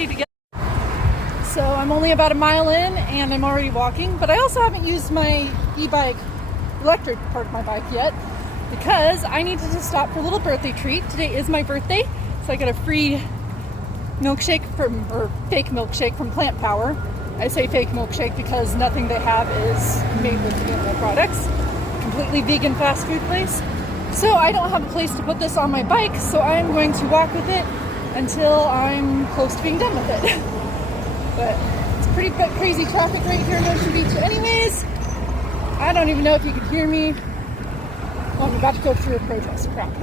ready to go. So I'm only about a mile in and I'm already walking, but I also haven't used my e-bike, electric part of my bike yet, because I needed to stop for a little birthday treat. Today is my birthday, so I got a free milkshake or fake milkshake from Plant Power. I say fake milkshake because nothing they have is made with animal products. Completely vegan fast food place. So I don't have a place to put this on my bike, so I'm going to walk with it until I'm close to being done with it. But it's pretty crazy traffic right here in Ocean Beach anyways. I don't even know if you can hear me. Oh, I'm about to go through a protest. Crap.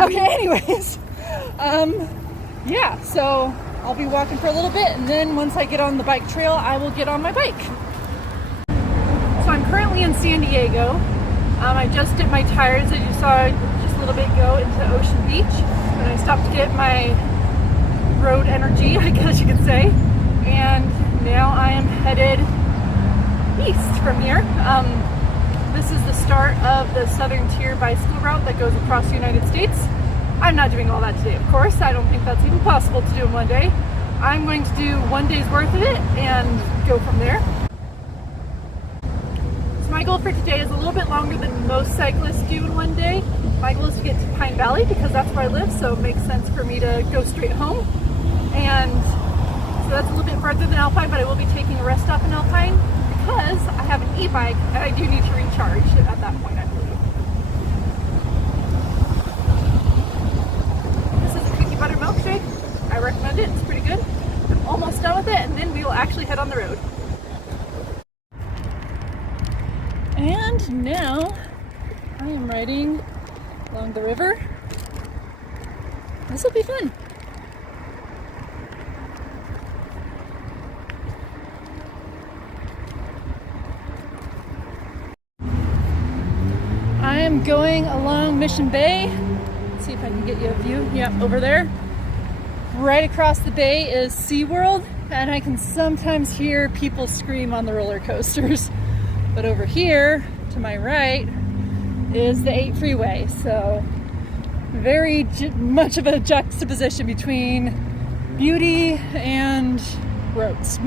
Okay, anyways. Yeah, so I'll be walking for a little bit, and then once I get on the bike trail, I will get on my bike. So I'm currently in San Diego. I just dipped my tires, as you saw just a little bit ago, into Ocean Beach. And I stopped to get my road energy, I guess you could say. And now I am headed east from here. This is the start of the Southern Tier bicycle route that goes across the United States. I'm not doing all that today, of course. I don't think that's even possible to do in one day. I'm going to do one day's worth of it and go from there. So my goal for today is a little bit longer than most cyclists do in one day. My goal is to get to Pine Valley because that's where I live, so it makes sense for me to go straight home. And so that's a little bit farther than Alpine, but I will be taking a rest stop in Alpine because I have an e-bike and I do need to recharge at that point, I believe. This is a cookie butter milkshake. I recommend it. It's pretty good. I'm almost done with it, and then we will actually head on the road. And now I am riding along the river. This will be fun. I am going along Mission Bay. Let's see if I can get you a view. Yep, over there. Right across the bay is SeaWorld, and I can sometimes hear people scream on the roller coasters. But over here, to my right, is the 8 freeway. So very much of a juxtaposition between beauty and roads.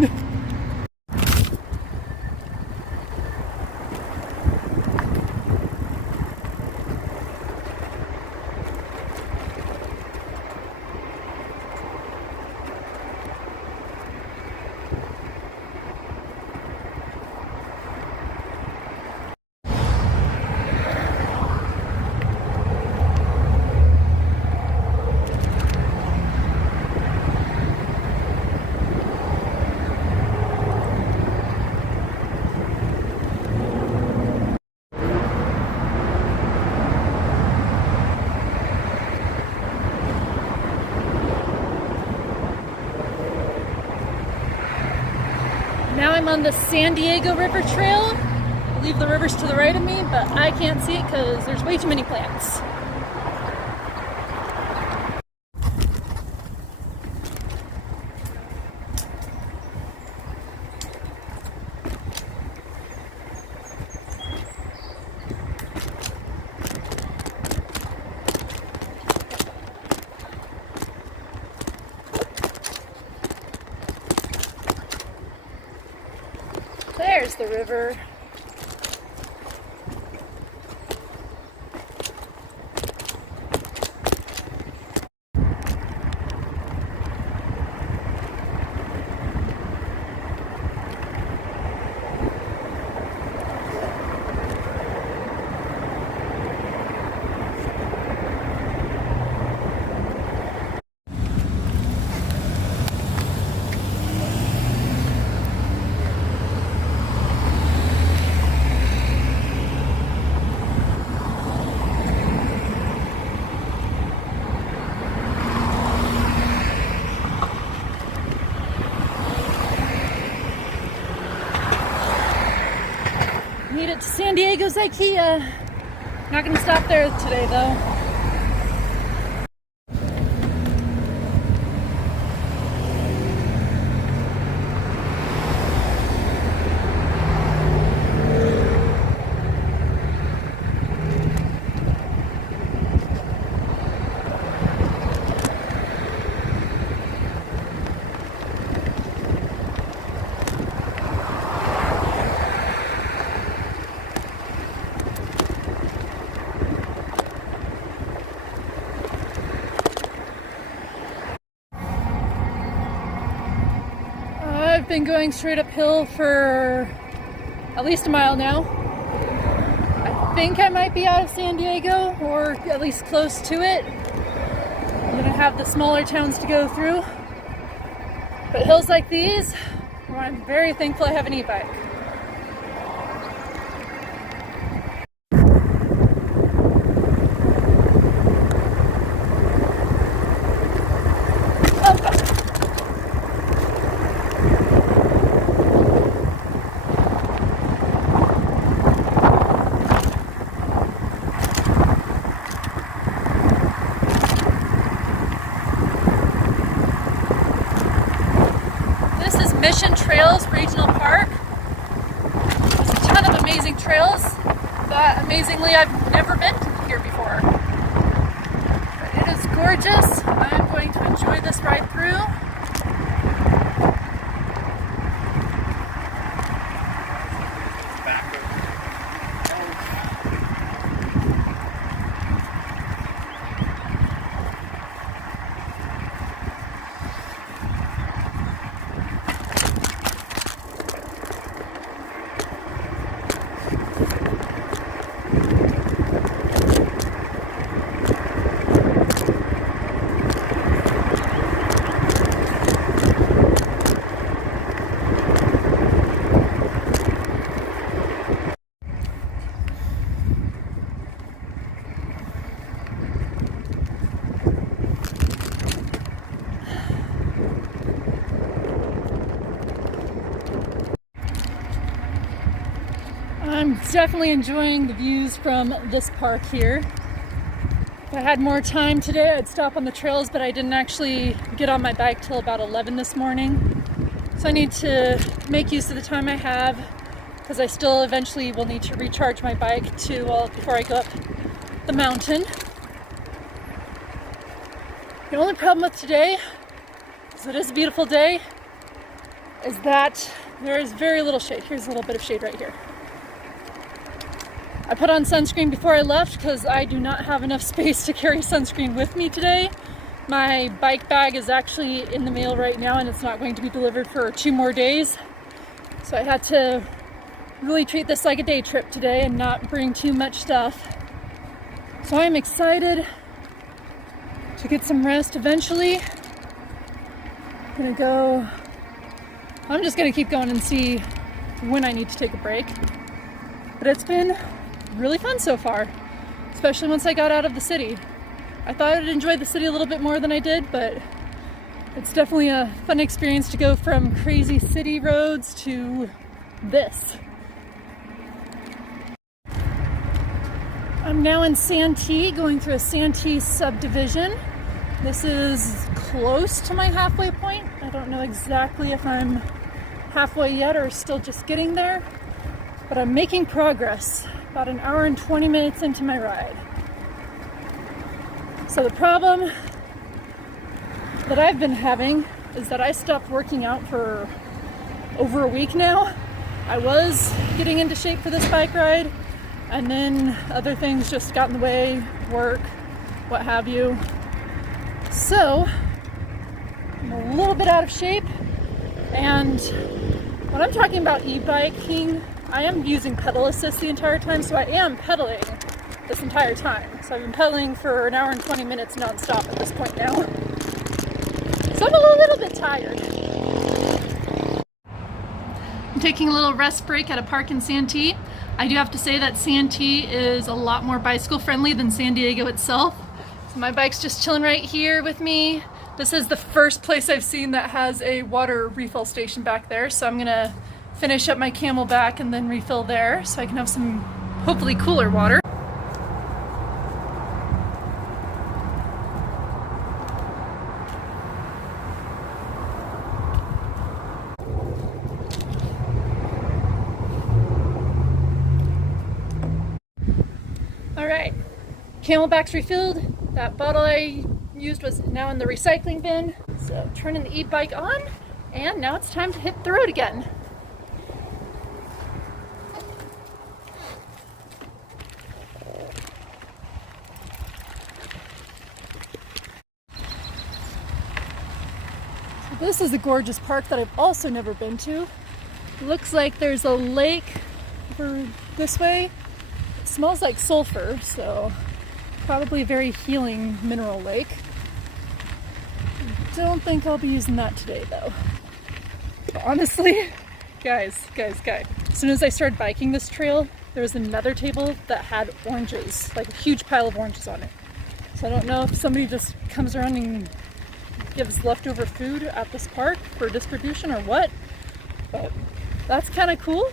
Now I'm on the San Diego River Trail. I believe the river's to the right of me, but I can't see it because there's way too many plants. There's the river. Made it to San Diego's IKEA. Not gonna stop there today though. been going straight uphill for at least a mile now. I think I might be out of San Diego, or at least close to it. I'm gonna have the smaller towns to go through. But hills like these, well, I'm very thankful I have an e-bike. Mission Trails Regional Park. There's a ton of amazing trails that amazingly I've never been here before. But it is gorgeous. I'm going to enjoy this ride through. I'm definitely enjoying the views from this park here. If I had more time today, I'd stop on the trails, but I didn't actually get on my bike till about 11 this morning. So I need to make use of the time I have, because I still eventually will need to recharge my bike before I go up the mountain. The only problem with today, because it is a beautiful day, is that there is very little shade. Here's a little bit of shade right here. I put on sunscreen before I left because I do not have enough space to carry sunscreen with me today. My bike bag is actually in the mail right now and it's not going to be delivered for 2 more days. So I had to really treat this like a day trip today and not bring too much stuff. So I'm excited to get some rest eventually. I'm just gonna keep going and see when I need to take a break. But it's been really fun so far, especially once I got out of the city. I thought I'd enjoy the city a little bit more than I did, but it's definitely a fun experience to go from crazy city roads to this. I'm now in Santee, going through a Santee subdivision. This is close to my halfway point. I don't know exactly if I'm halfway yet or still just getting there, but I'm making progress. About an hour and 20 minutes into my ride. So the problem that I've been having is that I stopped working out for over a week now. I was getting into shape for this bike ride, and then other things just got in the way, work, what have you. So I'm a little bit out of shape, and when I'm talking about e-biking, I am using pedal assist the entire time, so I am pedaling this entire time. So I've been pedaling for an hour and 20 minutes non-stop at this point now. So I'm a little bit tired. I'm taking a little rest break at a park in Santee. I do have to say that Santee is a lot more bicycle friendly than San Diego itself. So my bike's just chilling right here with me. This is the first place I've seen that has a water refill station back there, so I'm gonna finish up my Camelback and then refill there so I can have some hopefully cooler water. All right, Camelback's refilled. That bottle I used was now in the recycling bin. So turning the e-bike on, and now it's time to hit the road again. This is a gorgeous park that I've also never been to. Looks like there's a lake over this way. It smells like sulfur, so probably a very healing mineral lake. Don't think I'll be using that today though. But honestly, guys. As soon as I started biking this trail, there was another table that had oranges, like a huge pile of oranges on it. So I don't know if somebody just comes around and gives leftover food at this park for distribution or what, but that's kind of cool.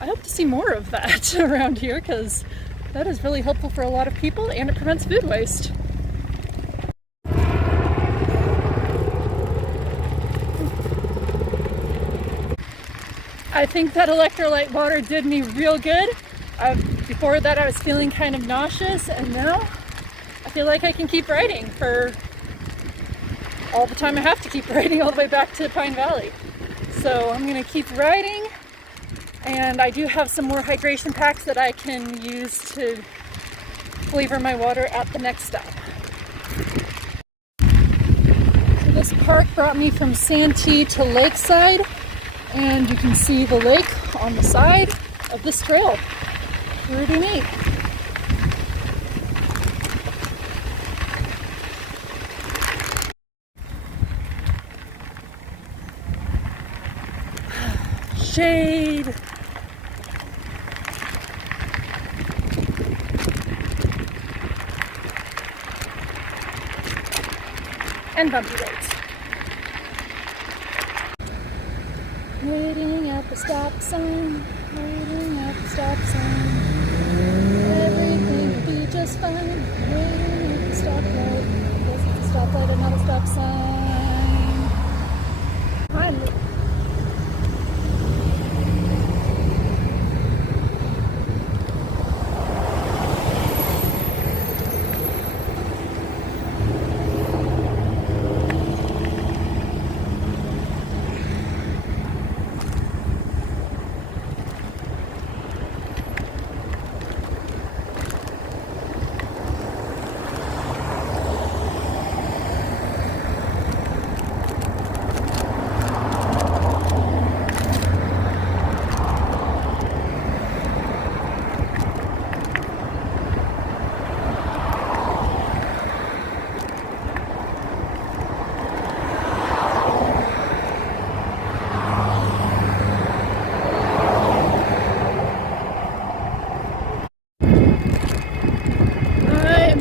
I hope to see more of that around here because that is really helpful for a lot of people and it prevents food waste. I think that electrolyte water did me real good. Before that I was feeling kind of nauseous, and now I feel like I can keep riding for all the time I have to keep riding all the way back to Pine Valley. So I'm gonna keep riding, and I do have some more hydration packs that I can use to flavor my water at the next stop. So this park brought me from Santee to Lakeside, and you can see the lake on the side of this trail. Pretty neat. Shade. And bumpy roads. Waiting at the stop sign, waiting at the stop sign. Everything will be just fine. Waiting at the stoplight. Yes, it's a stoplight and not a stop sign. Finally.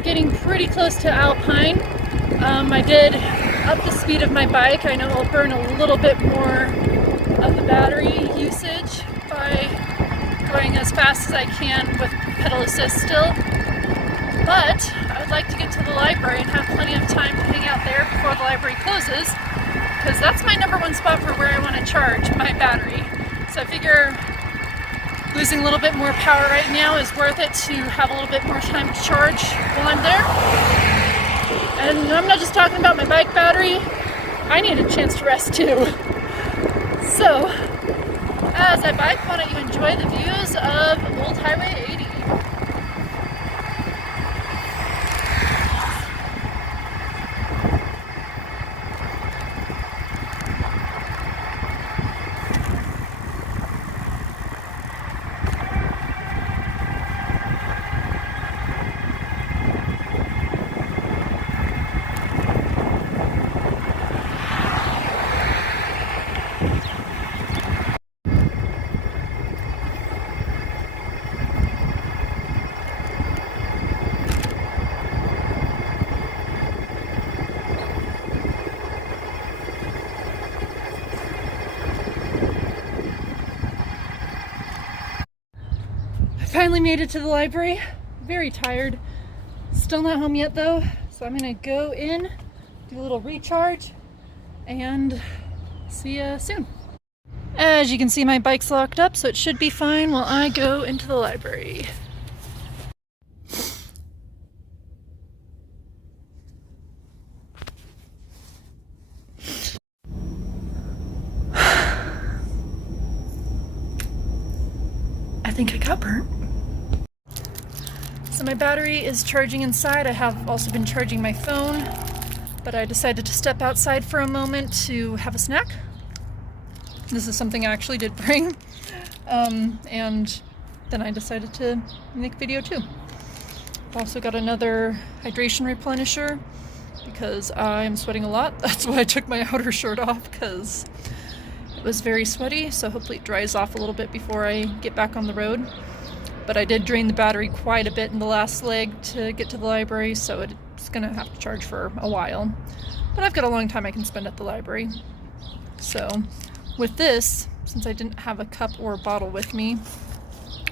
Getting pretty close to Alpine. I did up the speed of my bike. I know I'll burn a little bit more of the battery usage by going as fast as I can with pedal assist still. But I would like to get to the library and have plenty of time to hang out there before the library closes, because that's my #1 spot for where I want to charge my battery. So I figure losing a little bit more power right now is worth it to have a little bit more time to charge while I'm there. And I'm not just talking about my bike battery, I need a chance to rest too. So, as I bike, why don't you enjoy the views of Old Highway 80. Finally made it to the library. Very tired. Still not home yet though, so I'm gonna go in, do a little recharge, and see you soon. As you can see, my bike's locked up, so it should be fine while I go into the library. I think I got burnt. So my battery is charging inside. I have also been charging my phone. but I decided to step outside for a moment to have a snack. This is something I actually did bring, and then I decided to make a video too. I've also got another hydration replenisher because I'm sweating a lot. That's why I took my outer shirt off, because it was very sweaty, so hopefully it dries off a little bit before I get back on the road. But I did drain the battery quite a bit in the last leg to get to the library, so it's gonna have to charge for a while. But I've got a long time I can spend at the library. So with this, since I didn't have a cup or a bottle with me,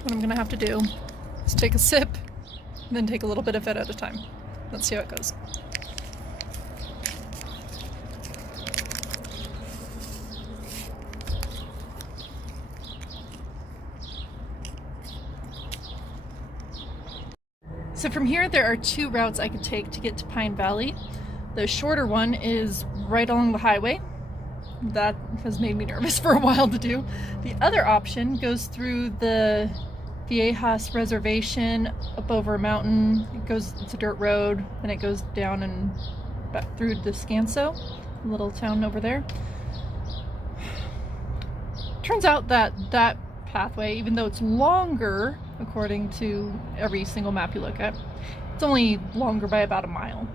what I'm gonna have to do is take a sip and then take a little bit of it at a time. Let's see how it goes. So from here, there are two routes I could take to get to Pine Valley. The shorter one is right along the highway. That has made me nervous for a while to do. The other option goes through the Viejas Reservation up over a mountain. It's a dirt road, then it goes down and back through Descanso, a little town over there. Turns out that that pathway, even though it's longer, according to every single map you look at, it's only longer by about a mile.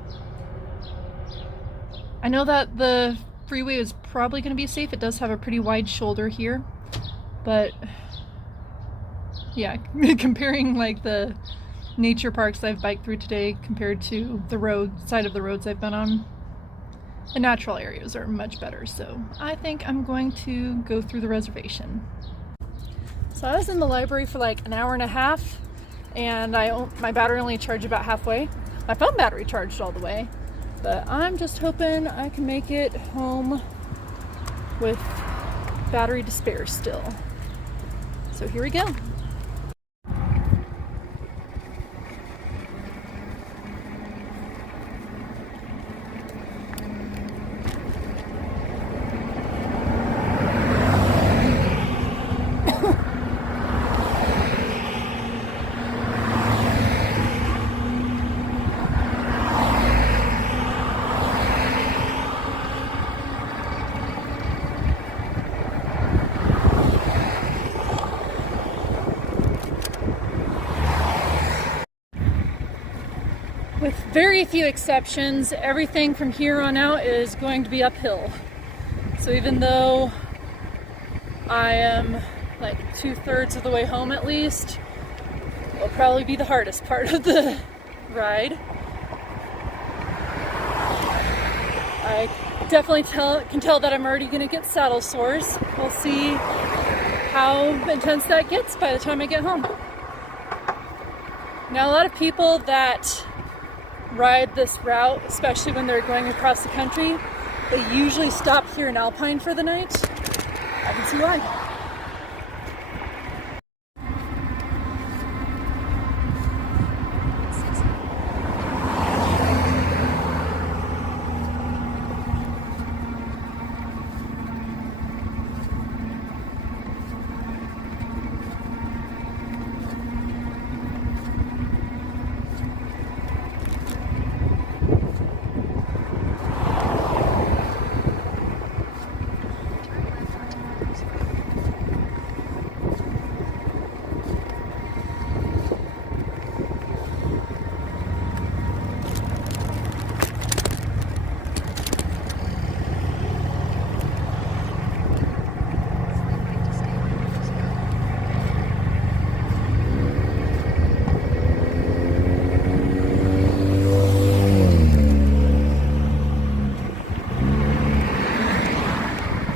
I know that the freeway is probably going to be safe. It does have a pretty wide shoulder here, but yeah, comparing like the nature parks I've biked through today compared to the side of the roads I've been on, the natural areas are much better. So I think I'm going to go through the reservation. So I was in the library for like an hour and a half, and my battery only charged about halfway. My phone battery charged all the way, but I'm just hoping I can make it home with battery to spare still. So here we go. With very few exceptions, everything from here on out is going to be uphill. So even though I am like 2/3 of the way home at least, it'll probably be the hardest part of the ride. I definitely can tell that I'm already going to get saddle sores. We'll see how intense that gets by the time I get home. Now, a lot of people that ride this route, especially when they're going across the country, they usually stop here in Alpine for the night. I can see why.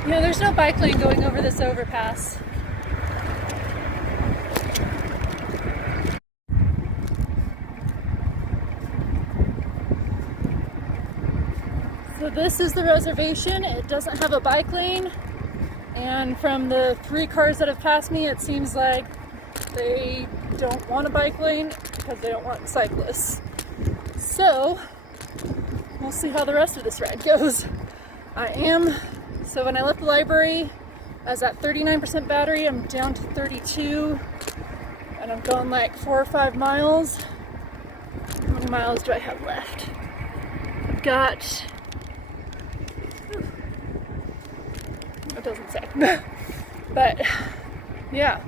You know, there's no bike lane going over this overpass. So this is the reservation. It doesn't have a bike lane, and from the 3 cars that have passed me, it seems like they don't want a bike lane because they don't want cyclists. So we'll see how the rest of this ride goes. So when I left the library, I was at 39% battery. I'm down to 32, and I'm going like 4 or 5 miles. How many miles do I have left? I've got doesn't say. But yeah,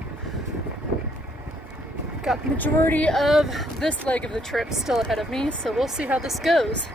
got the majority of this leg of the trip still ahead of me, so we'll see how this goes.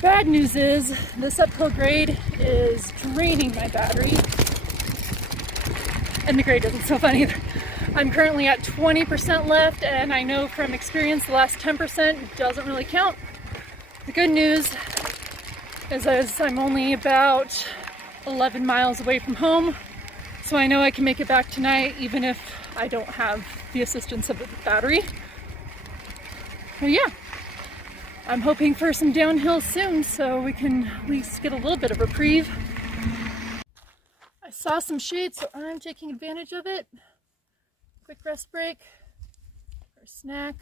Bad news is this uphill grade is draining my battery, and the grade isn't so fun either. I'm currently at 20% left, and I know from experience the last 10% doesn't really count. The good news is I'm only about 11 miles away from home, so I know I can make it back tonight even if I don't have the assistance of the battery. So yeah, I'm hoping for some downhill soon so we can at least get a little bit of reprieve. I saw some shade, so I'm taking advantage of it. Quick rest break or snack.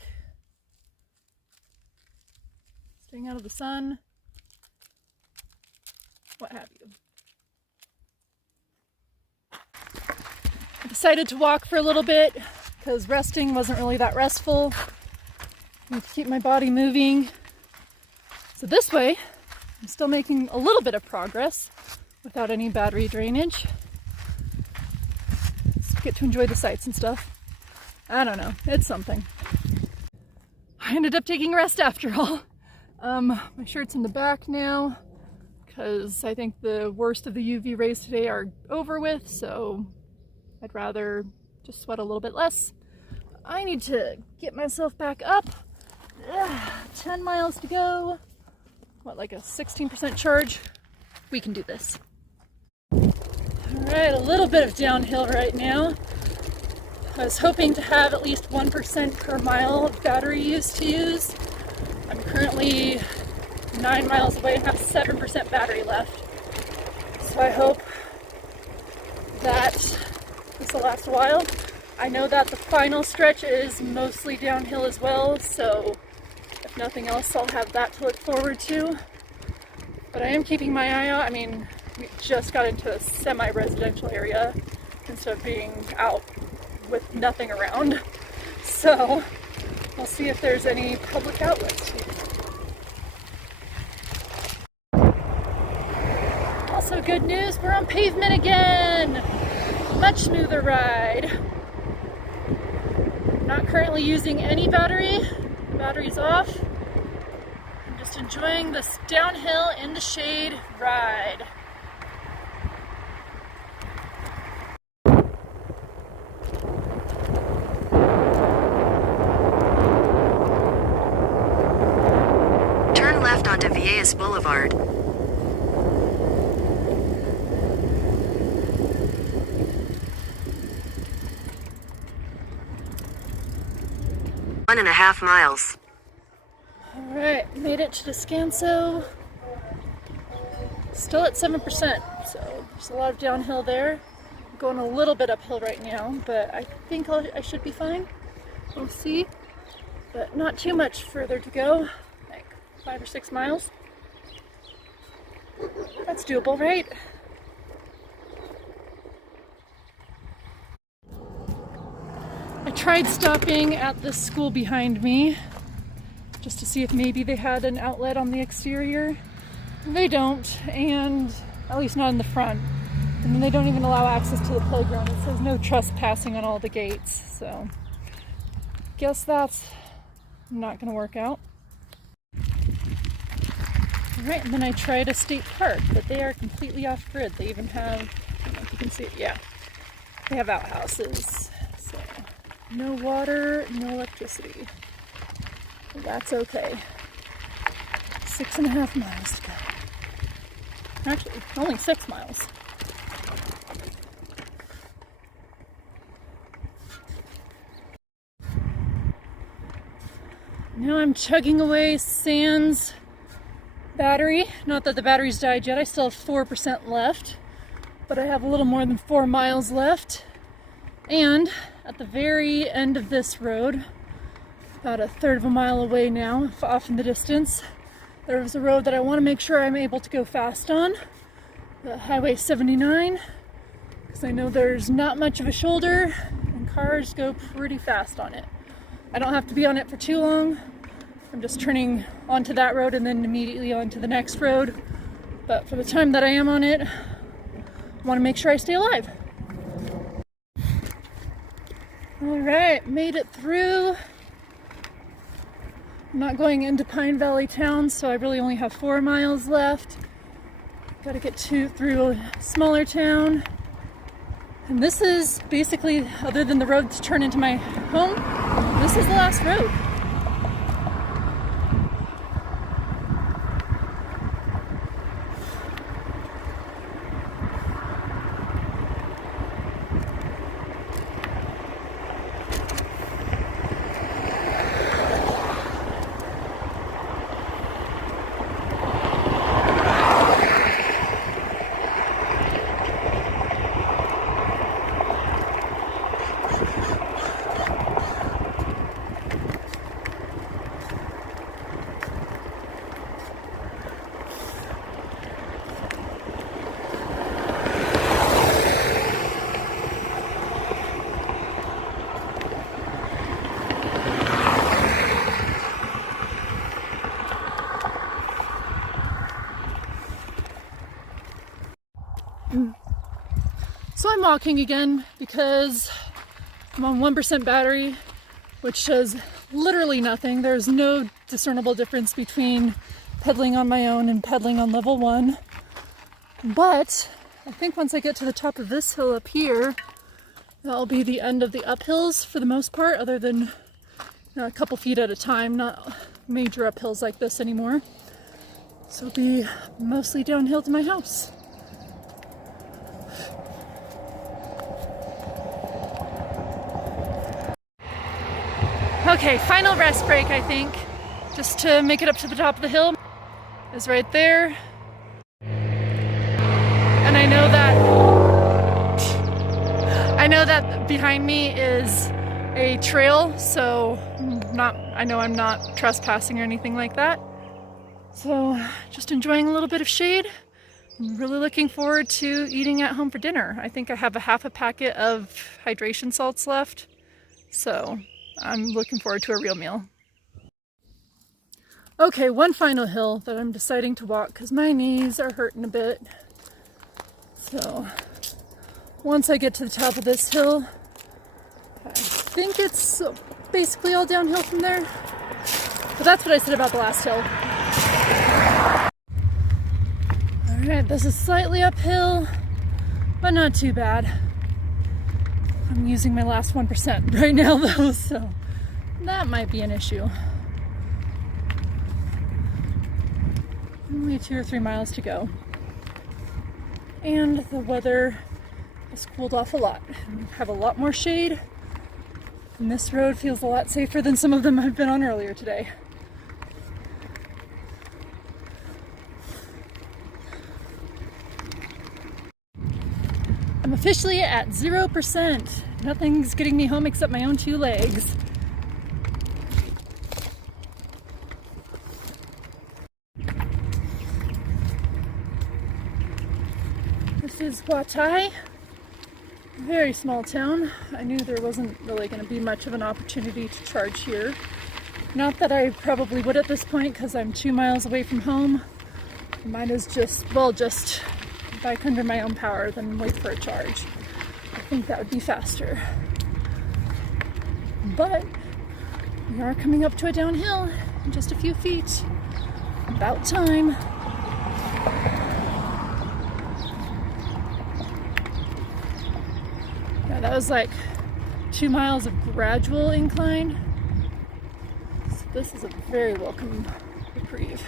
Staying out of the sun. What have you. I decided to walk for a little bit because resting wasn't really that restful. I need to keep my body moving. So this way, I'm still making a little bit of progress without any battery drainage. Just get to enjoy the sights and stuff. I don't know, it's something. I ended up taking a rest after all. My shirt's in the back now because I think the worst of the UV rays today are over with, so I'd rather just sweat a little bit less. I need to get myself back up. 10 miles to go. What, like a 16% charge? We can do this. Alright, a little bit of downhill right now. I was hoping to have at least 1% per mile of battery use to use. I'm currently 9 miles away and have 7% battery left. So I hope that this will last a while. I know that the final stretch is mostly downhill as well, so if nothing else, I'll have that to look forward to. But I am keeping my eye out. I mean, we just got into a semi-residential area instead of being out with nothing around. So we'll see if there's any public outlets here. Also good news, we're on pavement again! Much smoother ride. Not currently using any battery. The battery's off. I'm just enjoying this downhill in the shade ride. Turn left onto Viejas Boulevard. One and a half miles. Alright, made it to Descanso. Still at 7%, so there's a lot of downhill there. I'm going a little bit uphill right now, but I think I should be fine. We'll see. But not too much further to go, like 5 or 6 miles. That's doable, right? I tried stopping at the school behind me just to see if maybe they had an outlet on the exterior. They don't, and at least not in the front. And then they don't even allow access to the playground. It says no trespassing on all the gates. So guess that's not going to work out. Alright, and then I tried a state park, but they are completely off grid. They even have, I don't know if you can see it, yeah. They have outhouses. So no water, no electricity. That's okay. 6.5 miles to go. Actually, only 6 miles. Now I'm chugging away sans battery. Not that the battery's died yet. I still have 4% left, but I have a little more than 4 miles left. And at the very end of this road, about a third of a mile away now, off in the distance, there's a road that I want to make sure I'm able to go fast on, the Highway 79, because I know there's not much of a shoulder and cars go pretty fast on it. I don't have to be on it for too long. I'm just turning onto that road and then immediately onto the next road. But for the time that I am on it, I want to make sure I stay alive. All right, made it through. I'm not going into Pine Valley town, so I really only have 4 miles left. Got to get through a smaller town. And this is basically, other than the road to turn into my home, this is the last road. So I'm walking again because I'm on 1% battery, which does literally nothing. There's no discernible difference between pedaling on my own and pedaling on level 1. But I think once I get to the top of this hill up here, that'll be the end of the uphills for the most part, other than a couple feet at a time, not major uphills like this anymore. So it'll be mostly downhill to my house. Okay, final rest break, I think, just to make it up to the top of the hill is right there. And I know that behind me is a trail, so I know I'm not trespassing or anything like that. So just enjoying a little bit of shade. I'm really looking forward to eating at home for dinner. I think I have a half a packet of hydration salts left, so I'm looking forward to a real meal. Okay, one final hill that I'm deciding to walk because my knees are hurting a bit. So once I get to the top of this hill, I think it's basically all downhill from there. But that's what I said about the last hill. Alright, this is slightly uphill, but not too bad. I'm using my last 1% right now though, so that might be an issue. Only 2 or 3 miles to go. And the weather has cooled off a lot. We have a lot more shade, and this road feels a lot safer than some of them I've been on earlier today. I'm officially at 0%. Nothing's getting me home except my own 2 legs. This is Watai, a very small town. I knew there wasn't really going to be much of an opportunity to charge here. Not that I probably would at this point because I'm 2 miles away from home. I might as just bike under my own power than wait for a charge. I think that would be faster. But we are coming up to a downhill in just a few feet. About time. Yeah, that was like 2 miles of gradual incline. So this is a very welcome reprieve.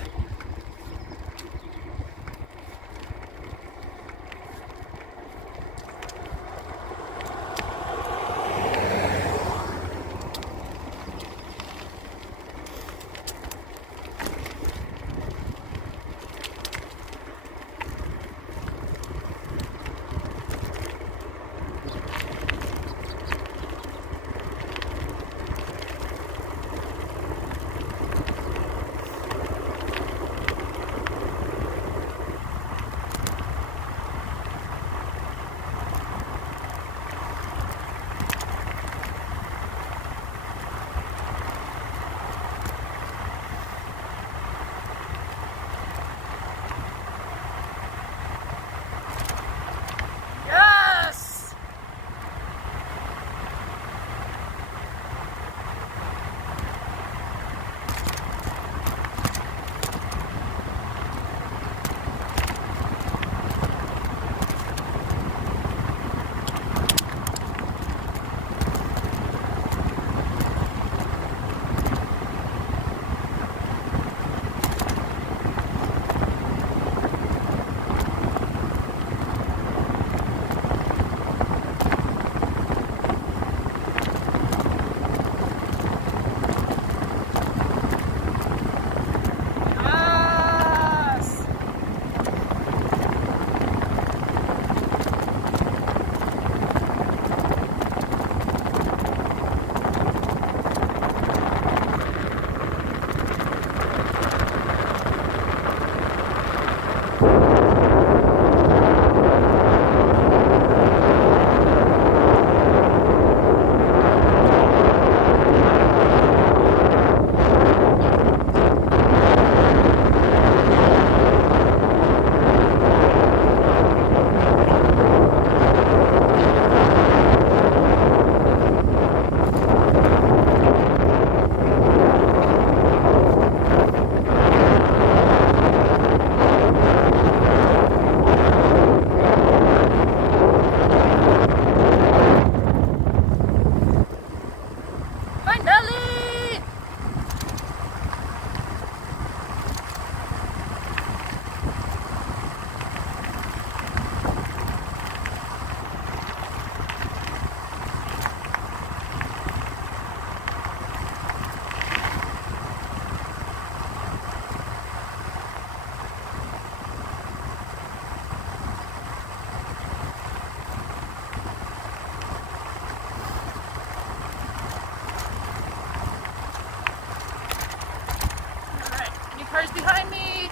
Cars behind me.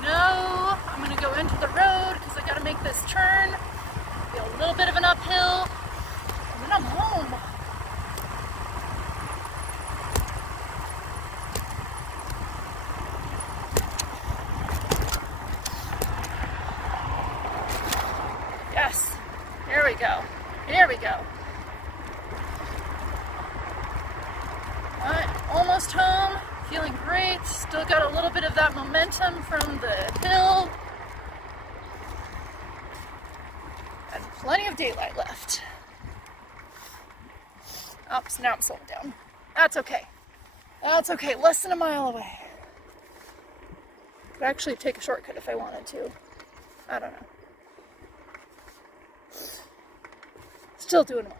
No, I'm gonna go into the road because I gotta make this turn. Be a little bit of an uphill, and then I'm home. Yes, here we go. Here we go. All right, almost home. Feeling great, still got a little bit of that momentum from the hill. And plenty of daylight left. Oh, so now I'm slowing down. That's okay. That's okay, less than a mile away. Could actually take a shortcut if I wanted to. I don't know. Still doing well.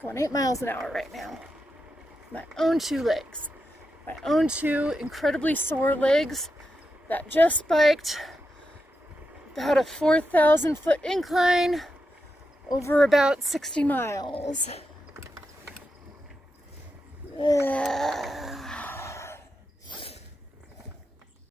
Going 8 miles an hour right now. My own 2 legs. My own 2 incredibly sore legs that just biked about a 4,000 foot incline over about 60 miles. Yeah.